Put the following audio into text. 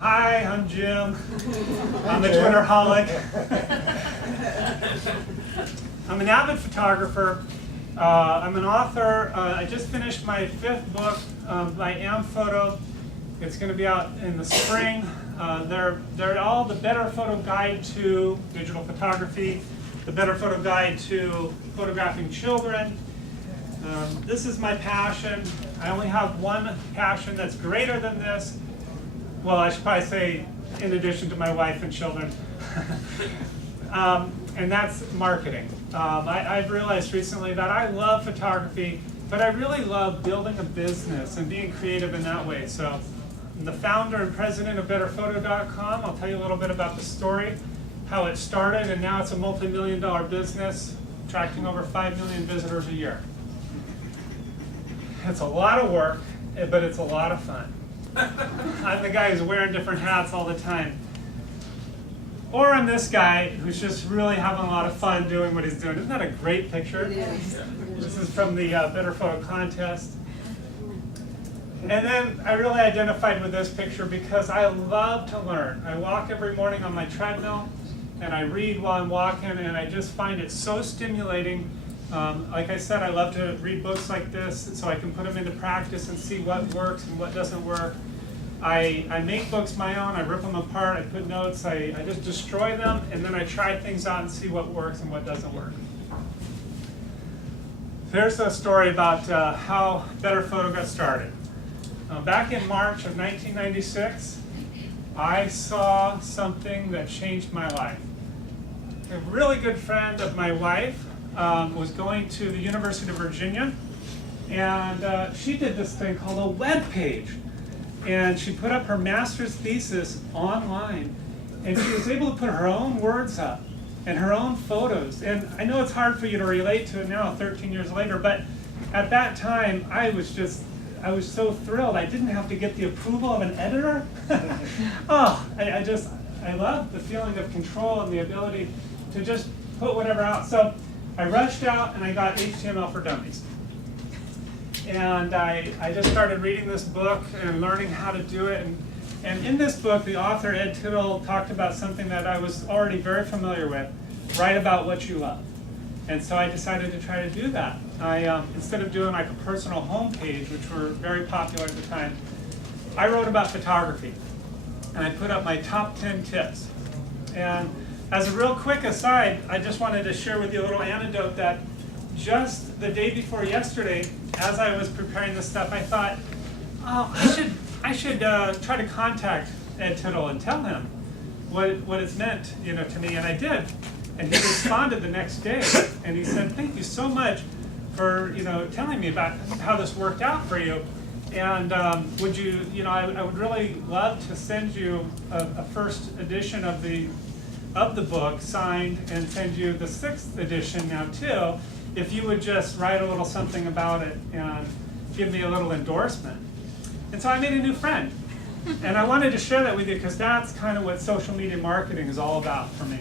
Hi, I'm Jim. I'm a Twitterholic. I'm an avid photographer. I'm an author. I just finished my 5th book by Am Photo. It's going to be out in the spring. They're all the Better Photo Guide to Digital Photography, the Better Photo Guide to Photographing Children. This is my passion. I only have one passion that's greater than this. Well, I should probably say in addition to my wife and children. And that's marketing. I've realized recently that I love photography, but I really love building a business and being creative in that way. So I'm the founder and president of BetterPhoto.com. I'll tell you a little bit about the story, how it started, and now it's a multi-million-dollar business, attracting over 5 million visitors a year. It's a lot of work, but it's a lot of fun. I'm the guy who's wearing different hats all the time. Or I'm this guy who's just really having a lot of fun doing what he's doing. Isn't that a great picture? It is. This is from the Better Photo Contest. And then I really identified with this picture because I love to learn. I walk every morning on my treadmill, and I read while I'm walking, and I just find it so stimulating. Like I said, I love to read books like this so I can put them into practice and see what works and what doesn't work. I make books my own, I rip them apart, I put notes, I just destroy them, and then I try things out and see what works and what doesn't work. Here's a story about how Better Photo got started. Back in March of 1996, I saw something that changed my life. A really good friend of my wife was going to the University of Virginia, and she did this thing called a web page. And she put up her master's thesis online, and she was able to put her own words up and her own photos. And I know it's hard for you to relate to it now, 13 years later, but at that time, I was so thrilled. I didn't have to get the approval of an editor. I love the feeling of control and the ability to just put whatever out. So I rushed out and I got HTML for Dummies. And I just started reading this book and learning how to do it. And in this book, the author, Ed Tittle, talked about something that I was already very familiar with: write about what you love. And so I decided to try to do that. Instead of doing like a personal homepage, which were very popular at the time, I wrote about photography. And I put up my top 10 tips. And as a real quick aside, I just wanted to share with you a little anecdote that just the day before yesterday, as I was preparing this stuff, I thought, oh, I should try to contact Ed Tittle and tell him what it's meant, to me, and I did. And he responded the next day, and he said, "Thank you so much for telling me about how this worked out for you. And would you, I would really love to send you a first edition of the book signed, and send you the 6th edition now too, if you would just write a little something about it and give me a little endorsement." And so I made a new friend. And I wanted to share that with you because that's kind of what social media marketing is all about for me.